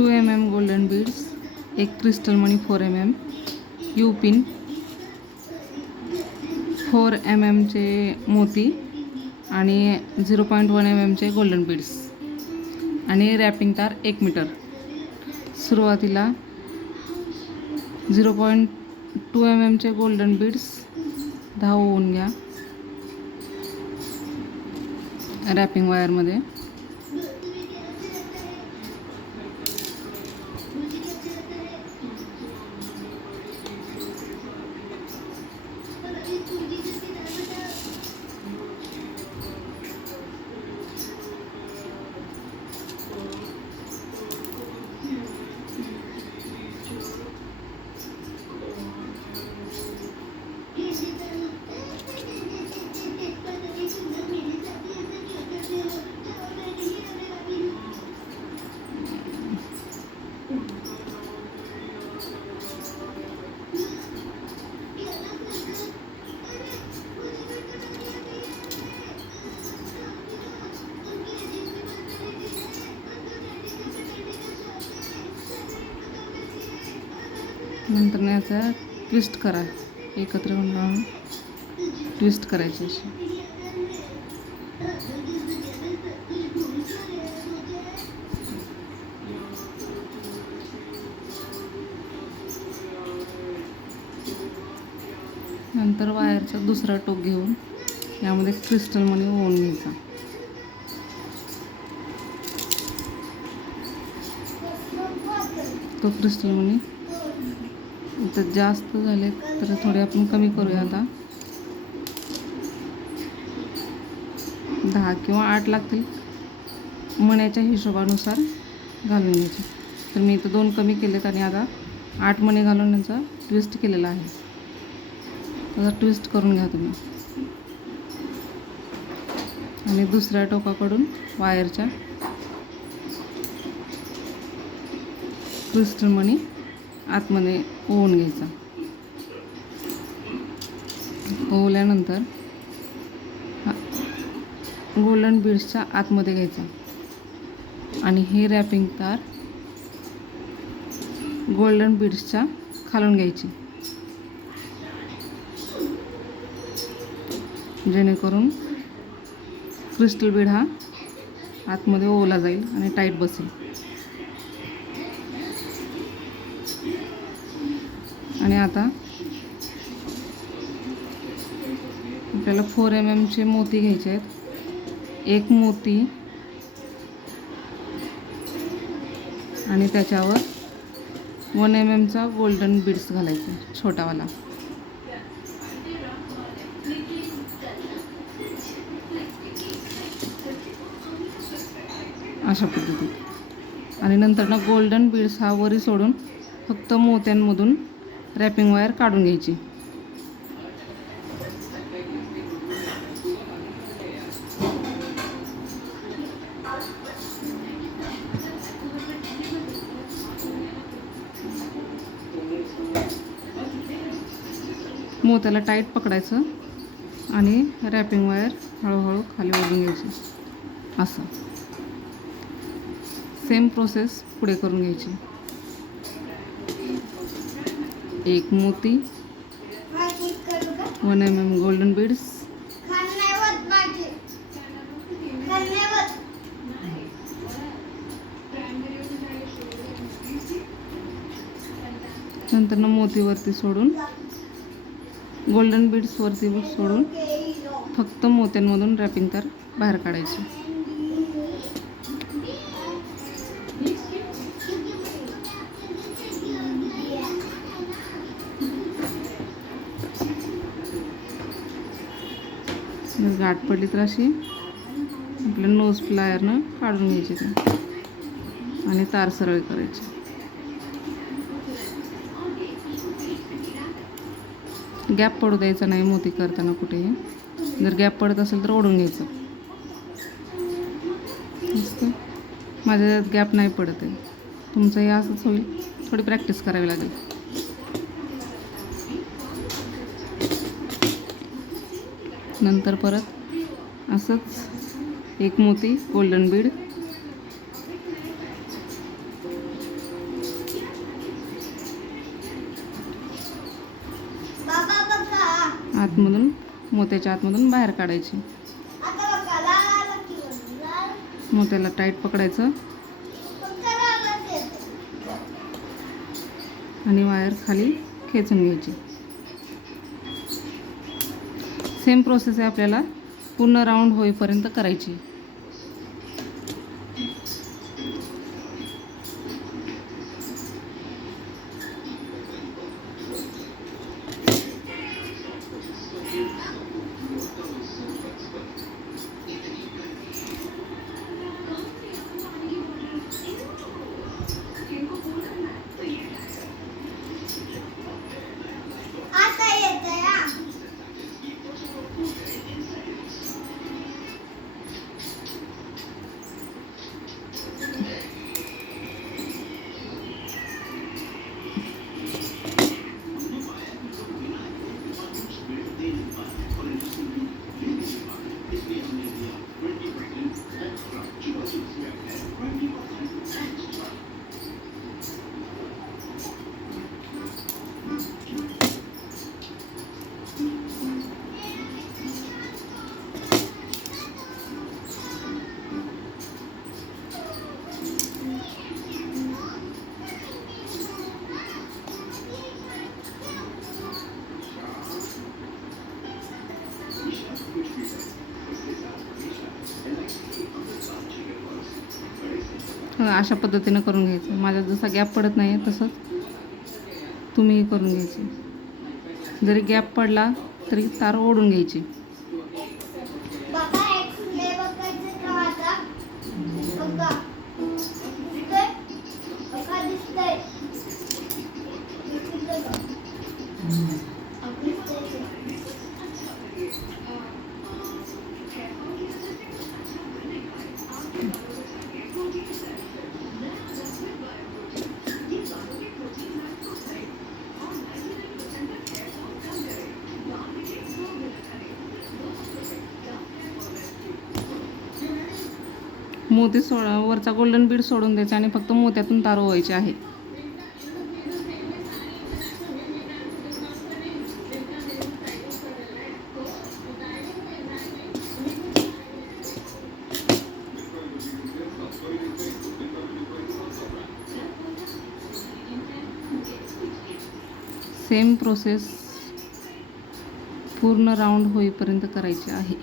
2 mm golden beads, एक crystal money 4 mm, you pin 4 mm चे मोती आणि 0.1 mm चे गोल्डन बीड्स आणि रॅपिंग तार 1 मीटर. सुरुवातीला 0.2 mm चे गोल्डन बीड्स 10 ओवून घ्या रॅपिंग वायरमध्ये. नंतर याचा ट्विस्ट करा, एकत्र लावून ट्विस्ट करायची अशी. नंतर वायरचा दुसरा टोक घेऊन यामध्ये क्रिस्टल मनी ओवून घ्यायचा. तो क्रिस्टल मनी तर जास्त झाले तर थोडे आपण कमी करूया. आता 10 किंवा 8 लागतील, मण्याच्या हिशोबानुसार घालून घ्यायचे. तर मी इथं 2 कमी केलेत आणि आता 8 मणे घालून याचा ट्विस्ट केलेला आहे. त्याचा ट्विस्ट करून घ्या तुम्ही आणि दुसऱ्या टोकाकडून वायरच्या क्रिस्टल मनी आतमध्ये ओवून घ्यायचा. ओवल्यानंतर गोल्डन बीड्सच्या आतमध्ये घ्यायचा आणि हे रॅपिंग तार गोल्डन बीड्सच्या खालून घ्यायची, जेणेकरून क्रिस्टल बीड हा आतमध्ये ओवला जाईल आणि टाईट बसेल. आणि आता आपल्याला 4 mm चे मोती घ्यायचे आहेत. एक मोती आणि त्याच्यावर 1 mm चा गोल्डन बीड्स घालायचा छोटावाला. अशा पद्धतीत. आणि नंतर ना गोल्डन बीड्स हा वरी सोडून फक्त मोत्यांमधून रॅपिंग वायर काढून घ्यायची. मोत्याला टाईट पकडायचं आणि रॅपिंग वायर हळूहळू खाली ओढून घ्यायची. असं सेम प्रोसेस पुढे करून घ्यायची. एक मोती, 1 mm गोल्डन बीड्स, नंतर मोतीवरती सोडून गोल्डन बीड्स वरती सोडून फक्त मोत्यांमधून रॅपिंग तार बाहेर काढायची. जर गाठ पडली तर अशी आपल्या नोज प्लायरनं काढून घ्यायची ते आणि तार सरळ करायची. गॅप पडू द्यायचा नाही मोती करताना कुठेही. जर गॅप पडत असेल तर ओढून घ्यायचं. दिसतं माझ्या गॅप नाही पडत आहे. तुमचंही असंच होईल, थोडी प्रॅक्टिस करावी लागेल. नंतर परत असंच एक मोती गोल्डन बीड आतमधून मोत्याच्या आतमधून बाहेर काढायची. मोत्याला टाईट पकडायचं आणि वायर खाली खेचून घ्यायची. सेम प्रोसेस आहे आपल्याला पूर्ण राऊंड होईपर्यंत करायची. अशा पद्धतीनं करून घ्यायचं. माझा जसा गॅप पडत नाही तसंच तुम्हीही करून घ्यायची. जरी गॅप पडला तरी तार ओढून घ्यायची. मोती वरचा गोल्डन बीड सोडून द्यायचा आणि फक्त मोत्यातून तार ओवायचे आहे. सेम प्रोसेस पूर्ण राऊंड होईपर्यंत करायची आहे.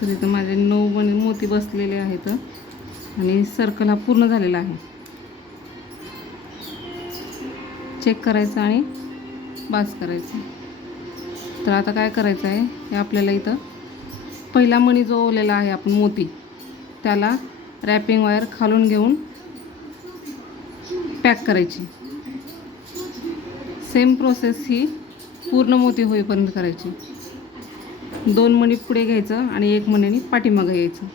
तर इथं माझे 9 मोती बसलेले आहेत आणि सर्कल हा पूर्ण झालेला आहे. चेक करायचं आणि बास करायचं. तर आता काय करायचं आहे, हे आपल्याला इथं पहिला मणी जो ओवलेला आहे आपण मोती, त्याला रॅपिंग वायर खालून घेऊन पॅक करायची. सेम प्रोसेस ही पूर्ण मोती होईपर्यंत करायची. 2 मणी पुढे घ्यायचं आणि 1 मणीने पाठीमागं यायचं.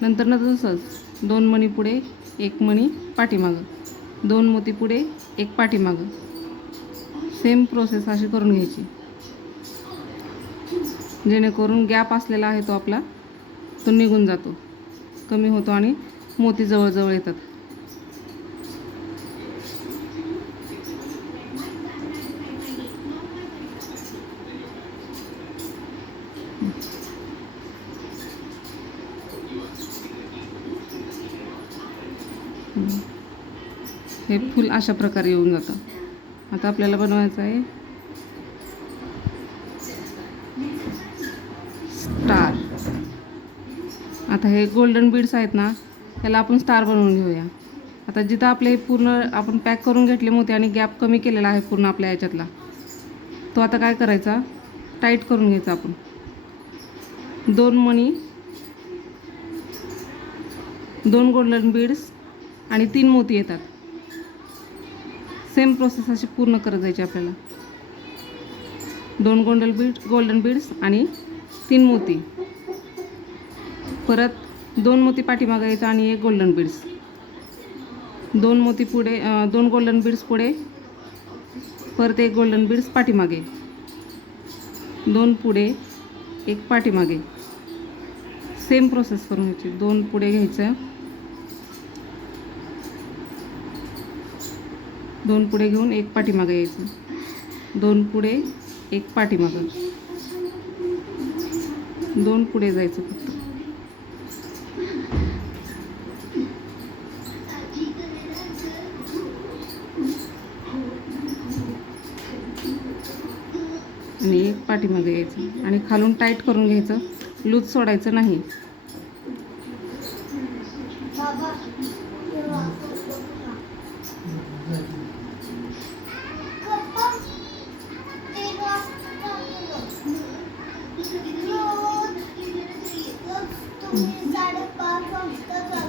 नंतर तसंच 2 मणी पुढे 1 मणी पाठीमागं, 2 मोती पुढे 1 पाठीमागं. सेम प्रोसेस अशी करून घ्यायची, जेणेकरून गॅप असलेला आहे तो आपला तो निघून जातो, कमी होतो आणि मोती जवळजवळ येतात. हे फुल अशा प्रकारे येऊन जातं. आता आपल्याला बनवायचं आहे स्टार. आता हे गोल्डन बीड्स आहेत ना, त्याला आपण स्टार बनवून घेऊया. आता जिथं आपले पूर्ण आपण पॅक करून घेतले मोती आणि गॅप कमी केलेला आहे पूर्ण आपल्या याच्यातला, तो आता काय करायचा, टाईट करून घ्यायचा आपण. 2 मणी, 2 गोल्डन बीड्स आणि 3 मोती येतात. सेम प्रोसेस अशी पूर्ण करत जायची आपल्याला. 2 गोल्डन बीड्स आणि 3 मोती, परत 2 मोती पाठीमागे यायचं आणि 1 गोल्डन बीड्स. 2 मोती पुढे, 2 गोल्डन बीड्स पुढे, परत 1 गोल्डन बीड्स पाठीमागे, 2 पुढे 1 पाठीमागे. सेम प्रोसेस करून घ्यायची. 2 पुढे घ्यायचं, 2 पुढे घेऊन 1 पाठीमागे यायचं, 2 पुढे 1 पाठीमागं, 2 पुढे जायचं फक्त. आणि 1 पाठीमागे यायचं आणि खालून टाईट करून घ्यायचं, लूज सोडायचं नाही.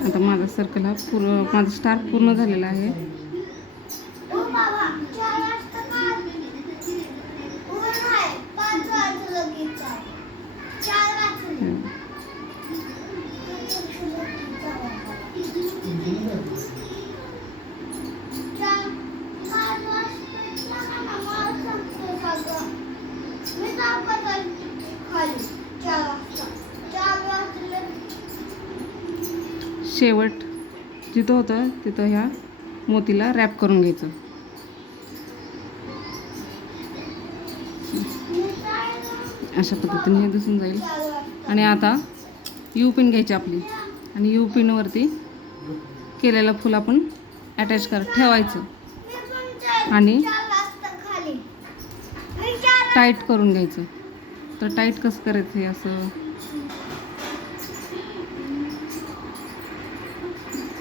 आता माझा सर्कल हा माझा स्टार पूर्ण झालेला आहे. शेवट जिथं होतं तिथं ह्या मोतीला रॅप करून घ्यायचं. अशा पद्धतीने हे दिसून जाईल. आणि आता यू पिन घ्यायची आपली आणि यू पिनवरती केलेलं फूल आपण अटॅच ठेवायचं आणि टाईट करून घ्यायचं. तर टाईट कसं करायचं हे असं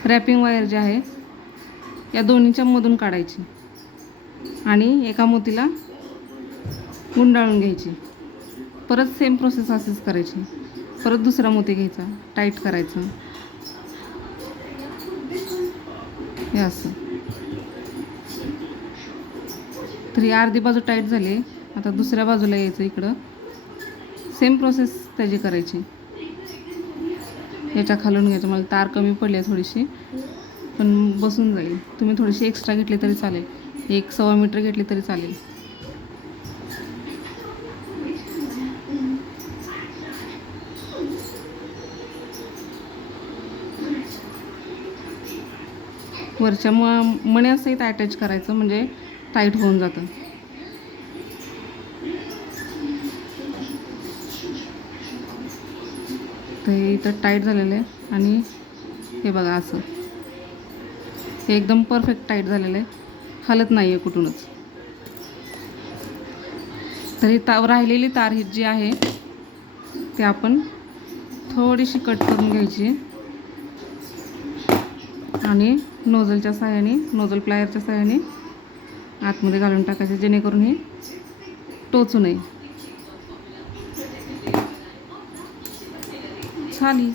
रॅपिंग वायर जी आहे या दोन्हीच्या मधून काढायची आणि एका मोतीला गुंडाळून घ्यायची. परत सेम प्रोसेस असेच करायची. परत दुसरा मोती घ्यायचा, टाईट करायचं, हे असं. तर ही अर्धी बाजू टाईट झाली. आता दुसऱ्या बाजूला यायचं, इकडं सेम प्रोसेस त्याची करायची. याच्या खालून घ्यायचं. मला तार कमी पडली आहे थोडीशी, पण बसून जाईल. तुम्ही थोडीशी एक्स्ट्रा घेतली तरी चालेल, 1.25 मीटर घेतली तरी चालेल. वरच्या मण्यासहित अटॅच करायचं, म्हणजे टाईट होऊन जातं. तर हे इथं टाईट झालेलं आहे आणि हे बघा असं हे एकदम परफेक्ट टाईट झालेलं आहे, हलत नाही आहे कुठूनच. तर ही राहिलेली तार ही जी आहे ते आपण थोडीशी कट करून घ्यायची आणि नोझलच्या सहाय्याने, नोझल प्लायरच्या सहाय्याने आतमध्ये घालून टाकायचे, जेणेकरून हे टोचू नये. झाली.